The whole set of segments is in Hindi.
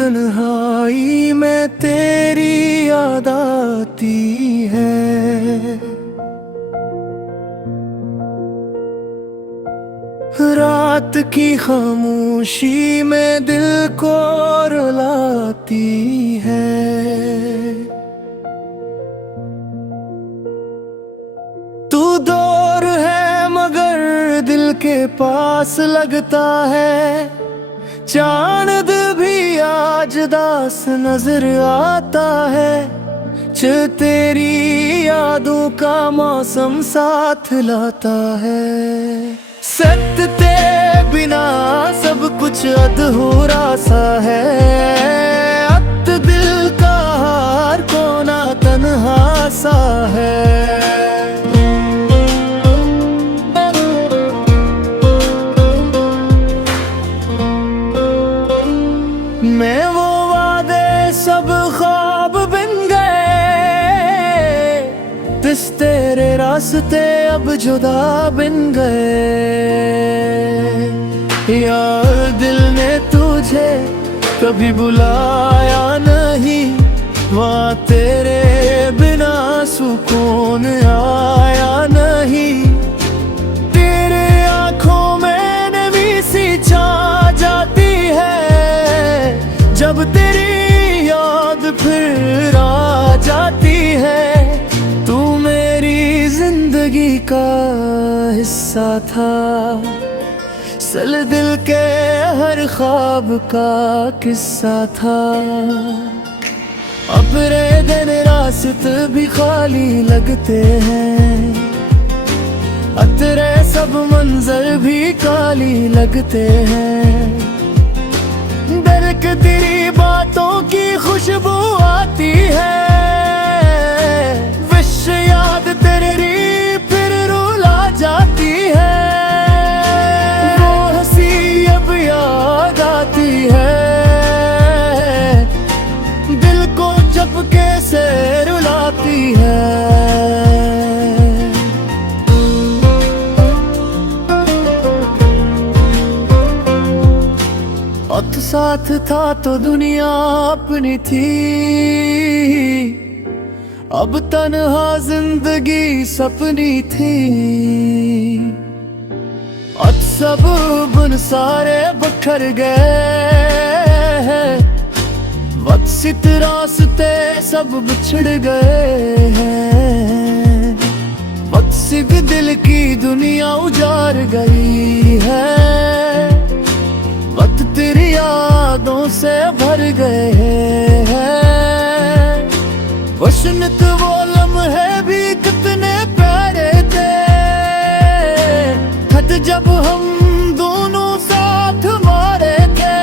तन्हाई में तेरी याद आती है। रात की खामोशी में दिल को रुलाती है। तू दूर है मगर दिल के पास लगता है। चांद भी आज दास नजर आता है। चल तेरी यादों का मौसम साथ लाता है। सत्य ते बिना सब कुछ अधूरा सा है। अत दिल का हार कोना तन्हा सा है। मैं वो वादे सब ख्वाब बन गए। तिस तेरे रास्ते अब जुदा बन गए। यार दिल ने तुझे कभी बुलाया नहीं। वहाँ तेरे बिना सुकून आया नहीं। तेरे आँखों में नमी सी छा जाती है। जब तेरी याद फिर आ जाती है। तू मेरी जिंदगी का हिस्सा था। सल दिल के हर ख्वाब का किस्सा था। अपने दिन रास्ते भी खाली लगते हैं। तेरे सब मंजर भी काली लगते हैं। दर्द तेरी बातों की खुशबू आती है। विश याद तेरी फिर रुला जाती है। वो हंसी अब याद आती है। दिल को झपके से रुलाती है। साथ था तो दुनिया अपनी थी। अब तन्हा जिंदगी सपनी थी। अब सब बुन सारे बिखर गए। वक्त रास्ते सब बिछड़ गए हैं। वक्त से भी दिल की दुनिया उजाड़ गई है। वक्त तेरी यादों से भर गए हैं। वसनत वो लम्हे भी कितने प्यारे थे। खत जब हम दोनों साथ मारे थे।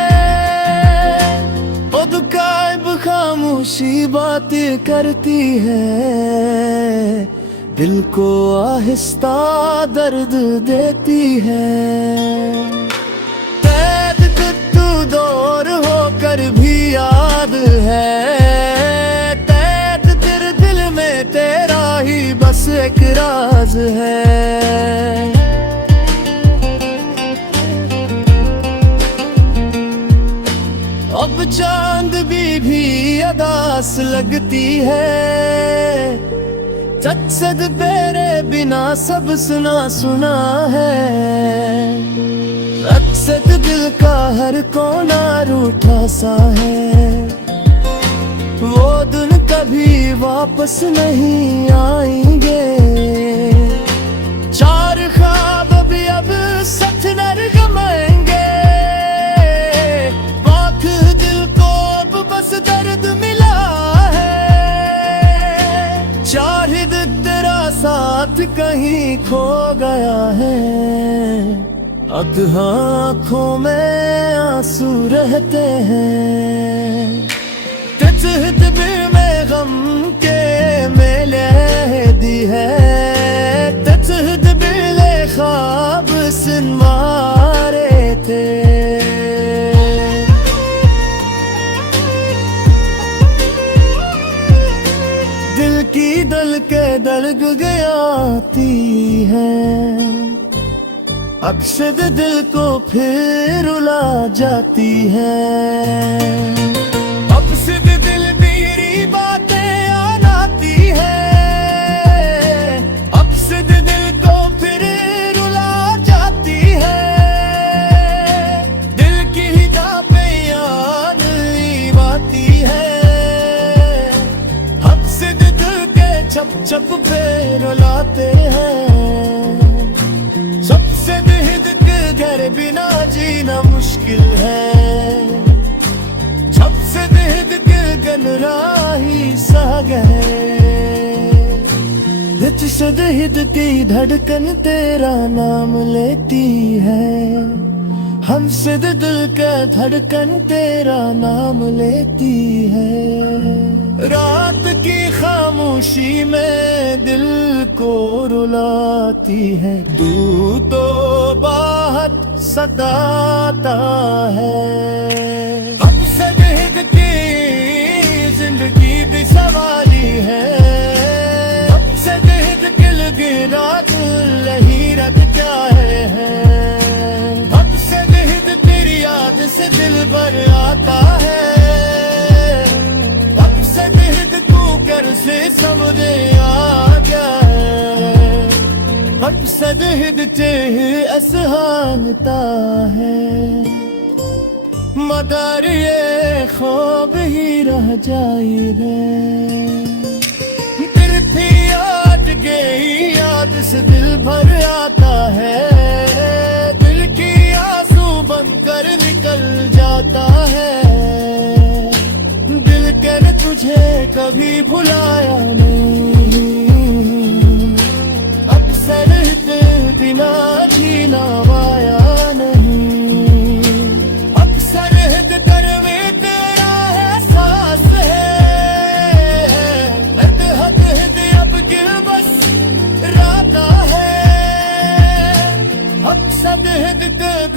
और दुकाब खामोशी बातें करती है। दिल को आहिस्ता दर्द देती है। दूर होकर भी याद है। तैत तेरे दिल में तेरा ही बस एक राज है। अब चांद भी अदास लगती है। चकसद तेरे बिना सब सुना सुना है। अक्सर दिल का हर कोना रूठा सा है। वो दिन कभी वापस नहीं आएंगे। चार ख्वाब भी अब सच न गमाएंगे। आँख दिल को अब बस दर्द मिला है। शाहिद तेरा साथ कहीं खो गया है। अब आँखों में आंसू रहते हैं। तजहद में गम के मेले दी है। तजहद बिले ख्वाब सिनवारे थे। दिल की दल के दलग गयाती है। अक्सर दिल को फिर रुला जाती है। गए। हित सद हित की धड़कन तेरा नाम लेती है, हमसे दिल का धड़कन तेरा नाम लेती है। रात की खामोशी में दिल को रुलाती है, तू तो बाहत सताता है। हमसे दिल की जिंदगी भी सवारी है, हमसे दिल किल गिरा ही रद क्या है। से दिल भर आता है, अब से दिल तू कर से समझे आ गया है। अब से दिल ते असहानता है, मगर ये ख्वाब ही रह जाई है। दिल थी याद गई याद से दिल भर आता है, दिल की आंसू बनकर निकल जाता है। दिल कर तुझे कभी भुलाया नहीं, अब से बिना जीना पाया नहीं। अब सरहद कर में तेरा है सांस है, हद हद अब गिल बस राता है। अब सरहद तक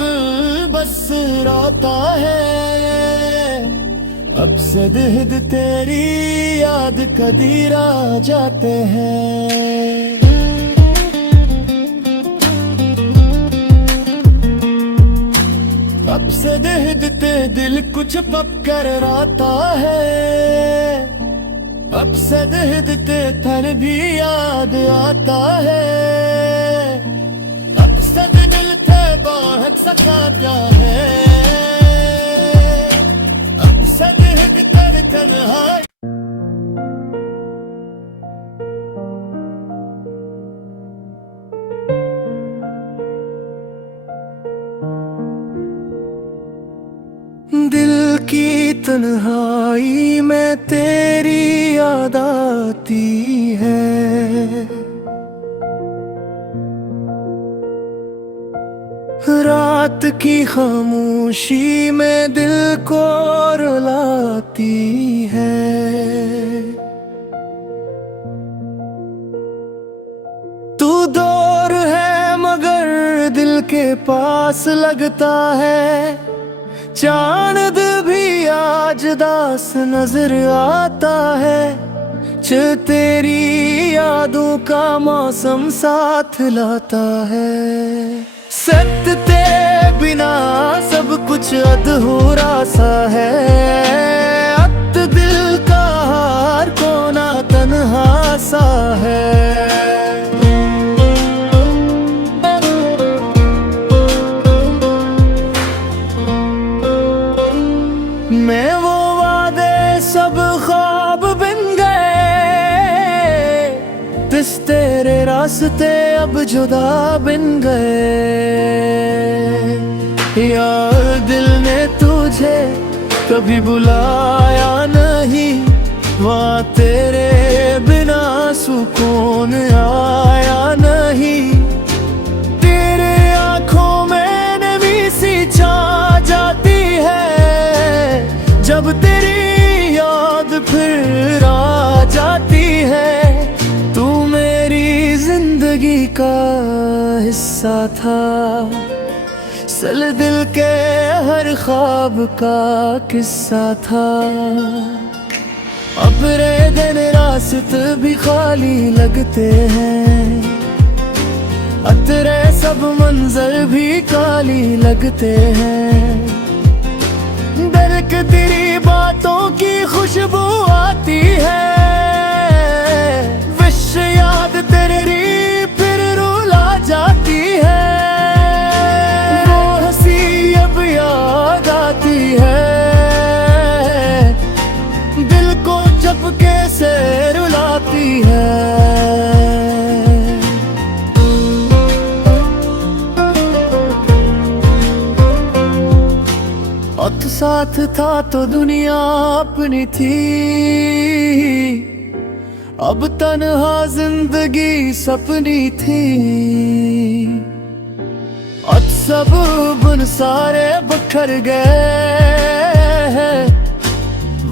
बस राता है, अब सदहद तेरी याद कदीर आ जाते हैं। अब सदहद ते दिल कुछ पक्कर राता है, अब सदहद ते थर भी याद आता है। अब सद दिल थे बाहत सका क्या है, अब सदहद कर तन्हाई। दिल की तन्हाई में तेरी याद आती है, रात की खामोशी में दिल को रुलाती है। तू दूर है मगर दिल के पास लगता है, चांद भी आज दास नजर आता है। तेरी यादों का मौसम साथ लाता है, सत्य ते बिना सब कुछ अधूरा सा है। अत दिल का हार कोना तन्हा सा है। मैं वो वादे सब ख्वाब बन गए, तिस तेरे रास्ते अब जुदा बन गए। यार दिल ने तुझे कभी बुलाया नहीं, वहाँ तेरे बिना सुकून आया नहीं। तेरे आँखों में नमी सी छा जाती है, जब तेरी याद फिर आ जाती है। तू मेरी जिंदगी का हिस्सा था, सल दिल के हर ख्वाब का किस्सा था। अब रे दिन रास्ते भी खाली लगते हैं, अतरे सब मंजर भी काली लगते हैं। तेरी बातों की खुशबू आती है, विश याद तेरी फिर रुला जाती है। वो हंसी अब याद आती है, दिल को झपके से रुलाती है। साथ था तो दुनिया अपनी थी, अब तन्हा जिंदगी सपनी थी, अब सब बुन सारे बिखर गए।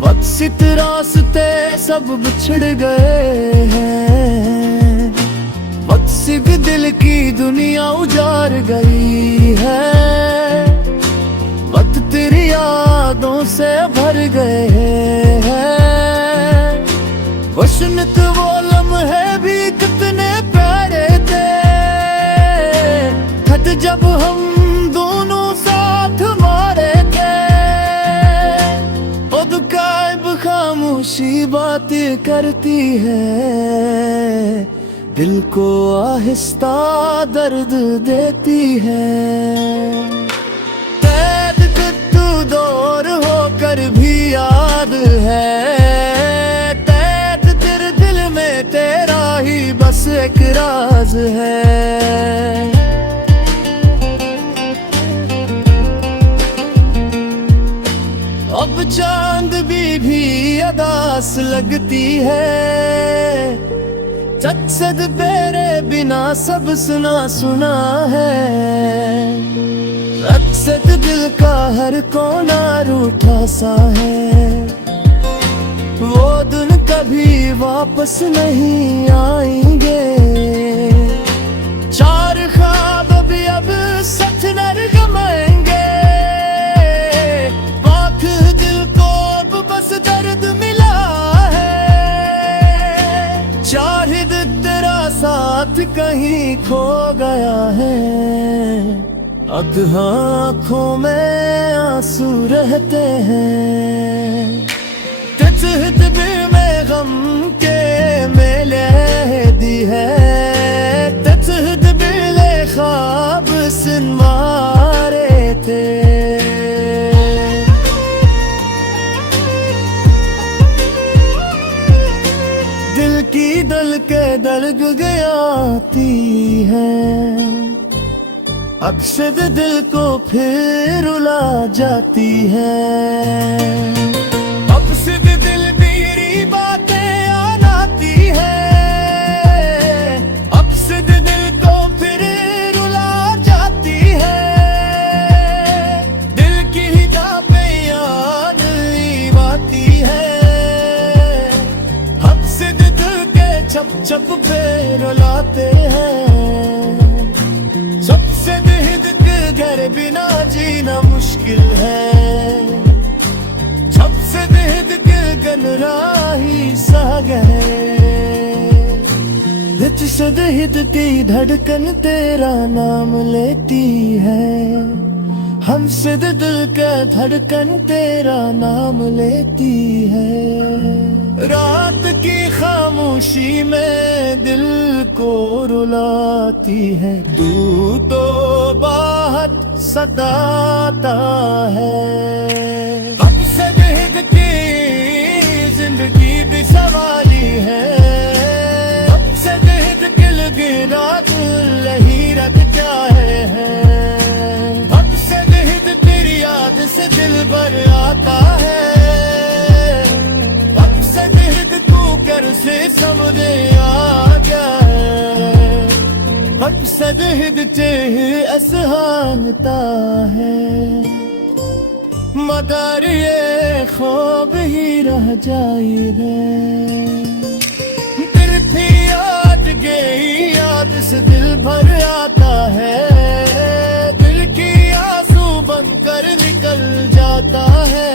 वक्त रास्ते सब बिछड़ गए हैं। वक्त से भी दिल की दुनिया उजाड़ गई है। वक्त तेरी यादों से भर गए हैं। वशनत वो लम्हे भी कितने प्यारे थे, खत जब हम दोनों साथ मारे थे। खुद गायब खामोशी बातें करती है, दिल को आहिस्ता दर्द देती है। तू दूर होकर भी याद है, तेरे दिल में तेरा ही बस एक राज है। अब चांद भी अदास लगती है, चकचद तेरे बिना सब सुना सुना है। अक्सर दिल का हर कोना रूठा सा है, वो दिन कभी वापस नहीं आएंगे। चार ख्वाब भी अब सच न गमाएंगे, आँख दिल को अब बस दर्द मिला है। शाहिद तेरा साथ कहीं खो गया है, अब आँखों में आंसू रहते हैं। दिल में गम के मेले दी है, दिल ख्वाब सिन मारे थे। दिल की दल के दल गयाती है, अक्सर दिल को फिर रुला जाती है। अक्सर दिल मेरी बातें आनाती है, अक्सर दिल को फिर रुला जाती है। दिल की दापें नहीं आती है, अक्सर दिल के छप छप पे रुलाते हैं। घर बिना जीना मुश्किल है, जब से दिल के गनराही सा गए। दिल से दिल की धड़कन तेरा नाम लेती है, हमसे दिल का धड़कन तेरा नाम लेती है। रात की खामोशी में दिल को रुलाती है, तू तो बाहर सताता है। हमसे दिल की जिंदगी भी सवाली है, हमसे दिल की रात लही रख क्या है। हमसे दिल तेरी याद से दिल भर आता है, से समझे आ गया। मकसद हिदचे असहानता है, मगर ये ख्वाब ही रह जाई है। दिल थी याद गई, याद से दिल भर आता है। दिल की आंसू बनकर निकल जाता है।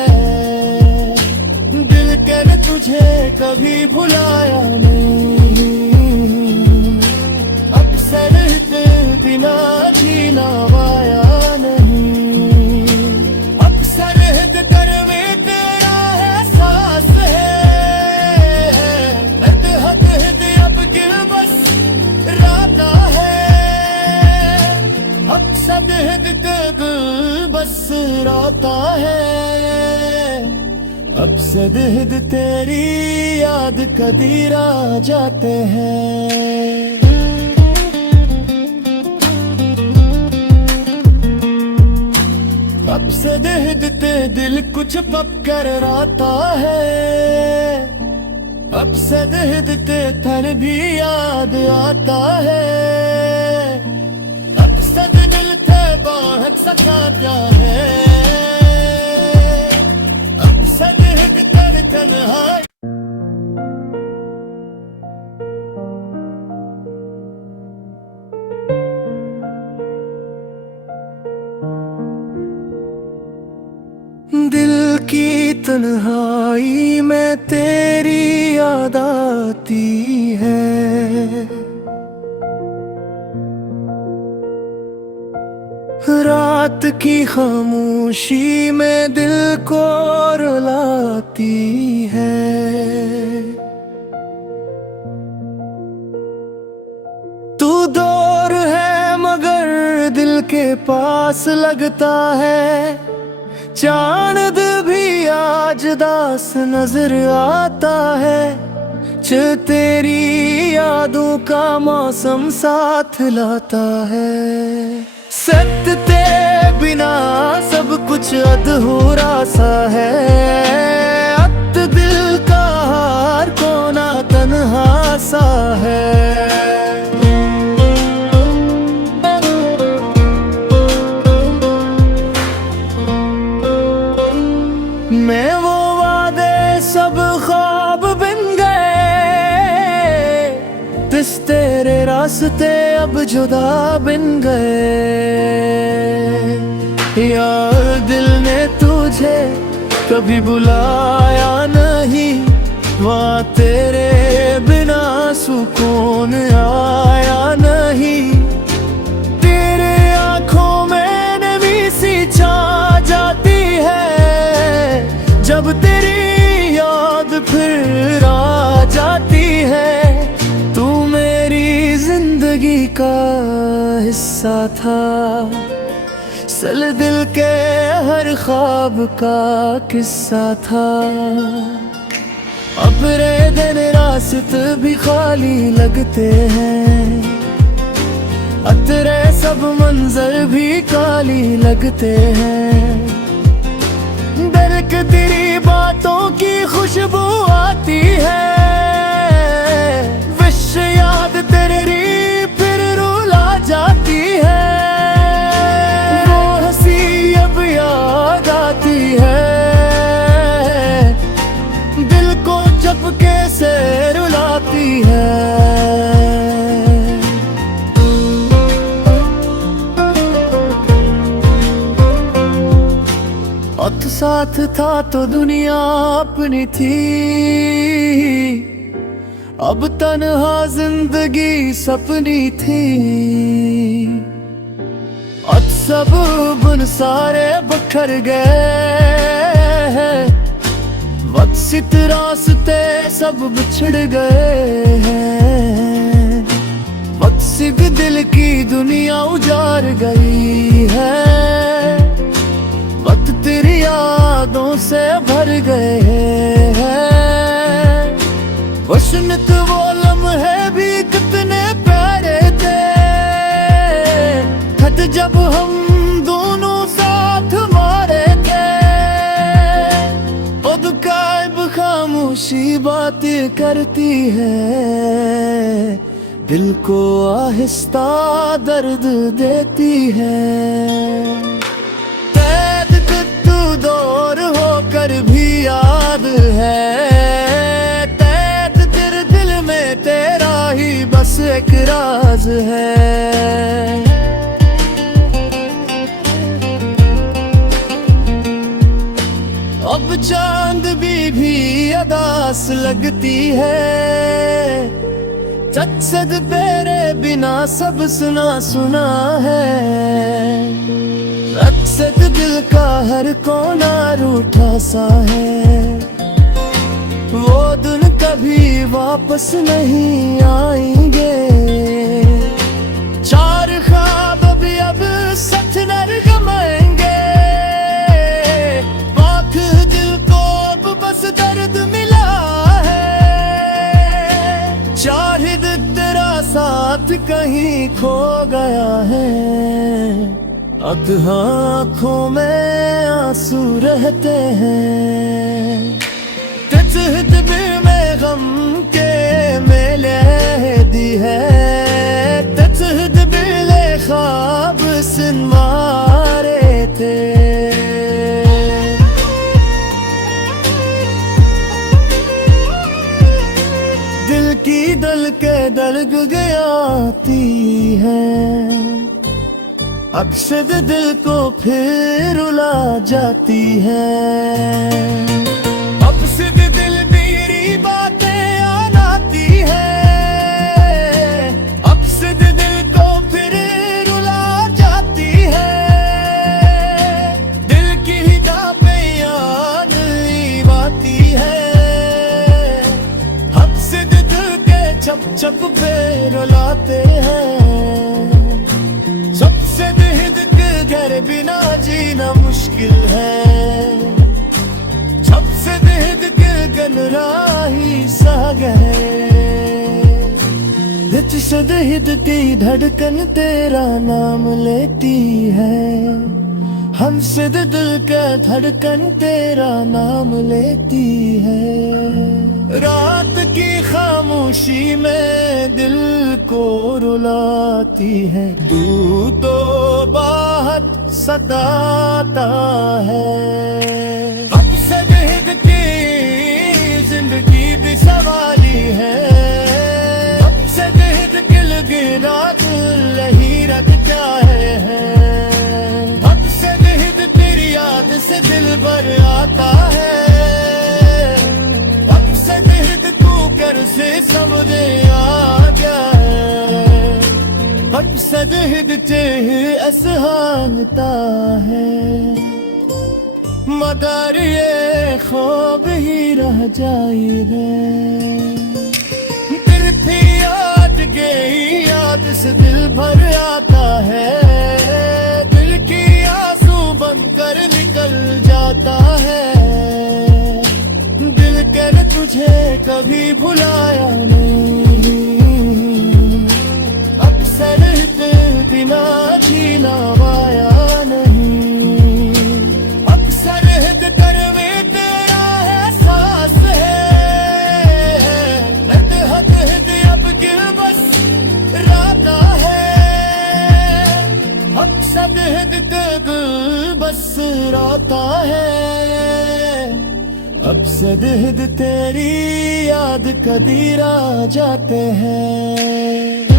तुझे कभी भुलाया नहीं, अक्सर बिना जीना पाया नहीं। अक्सर कर में तेरा है सांस है, अब गिल बस राता है। अक्सर बस राता है, अक्सर तेरी याद कभी आ जाते हैं। अक्सर दिल कुछ पक कर आता है, अब से दिखते थर भी याद आता है, अब से दिल थे बहुत सका क्या है, अब से दिखते तन्हाई। दिल की तन्हाई में तेरी याद आती है, रात की खामोशी में दिल को रुलाती है। तू दूर है मगर दिल के पास लगता है, चांद भी आज दास नजर आता है, तेरी यादों का मौसम साथ लाता है। सत्य ते बिना सब कुछ अधूरा सा है, अत दिल का हार कोना तन्हा सा है। मैं वो वादे सब ख्वाब बन गए, तिस तेरे रास्ते अब जुदा बन गए। यार दिल ने तुझे कभी बुलाया नहीं, वहाँ तेरे बिना सुकून आया नहीं। तेरे आँखों में नमी सी छा जाती है, जब तेरी याद फिर आ जाती है। तू मेरी जिंदगी का हिस्सा था, सल दिल के हर ख्वाब का किस्सा था। अपने दिन रास्ते भी खाली लगते हैं, तेरे सब मंजर भी काली लगते हैं। तेरी बातों की खुशबू आती है, विश याद तेरी फिर रुला जाती है। वो हंसी अब याद आती है, दिल को झपके से रुलाती है। वक्त साथ था तो दुनिया अपनी थी, अब तन्हा जिंदगी सपनी थी। अब सब गुण सारे बखर गए, वक्त सित रास्ते सब बिछड़ गए हैं। वक्त से भी दिल की दुनिया उजाड़ गई है, वक्त तेरी यादों से भर गए हैं। वशनत वो लम्हे भी कितने प्यारे थे, खत जब हम दोनों साथ मारे थे। खुद कायब खामोशी बातें करती है, दिल को आहिस्ता दर्द देती है। दूर होकर भी याद है, तैत तेरे दिल में तेरा ही बस एक राज है। अब चांद भी अदास लगती है, चचद तेरे बिना सब सुना सुना है। अक्सर दिल का हर कोना रूठा सा है, वो दिन कभी वापस नहीं आएंगे। चार ख्वाब भी अब सच न गमाएंगे, बात दिल को अब बस दर्द मिला है। शाहिद तेरा साथ कहीं खो गया है, अब आँखों में आंसू रहते हैं। दिल में गम दिल की दल के दल गयाती है, अक्सर दिल को फिर रुला जाती है। अक्सर दिल मेरी बातें आनाती है, अक्सर दिल को फिर रुला जाती है। दिल की किताबें याद आती है, अक्सर दिल के छप छप पे रुलाते हैं। सबसे घर बिना जीना मुश्किल है, सबसे गनराही सा गए। दिल से दिल की धड़कन तेरा नाम लेती है, हमसे दिल का धड़कन तेरा नाम लेती है। रात की खामोशी में दिल को रुलाती है, तू तो बाहर सताता है। अब से बेहद की जिंदगी भी सवाली है, अब से बेहद किल गिरा दिल ही रख क्या है। अब से बेहद तेरी याद से दिल भर आता है, अब से बेहद तू कर से समझे आ गया है। अब से बेहद तेरे असहानता है, मगर ये ख्वाब ही रह जाई है। फिर थी याद गई याद से दिल भर आता है, दिल की आंसू बनकर निकल जाता है। दिल कर तुझे कभी भुलाया नहीं, अक्सर बिना जीना वाया नहीं। अक्सर कर में तेरा है सांस है, हद अब गिल बस राता है। अक्सर तक बस राता है, अक्सर तेरी याद कदीर आ जाते हैं।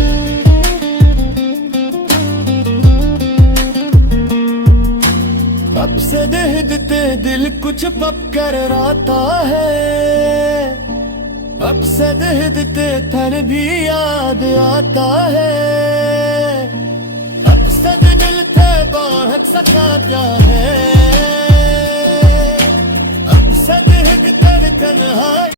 अब से देते दिल कुछ पक कर राता है, अब से देते थर भी याद आता है। अब से दिल थे बाहर सका क्या है, अब से देते कन्हाई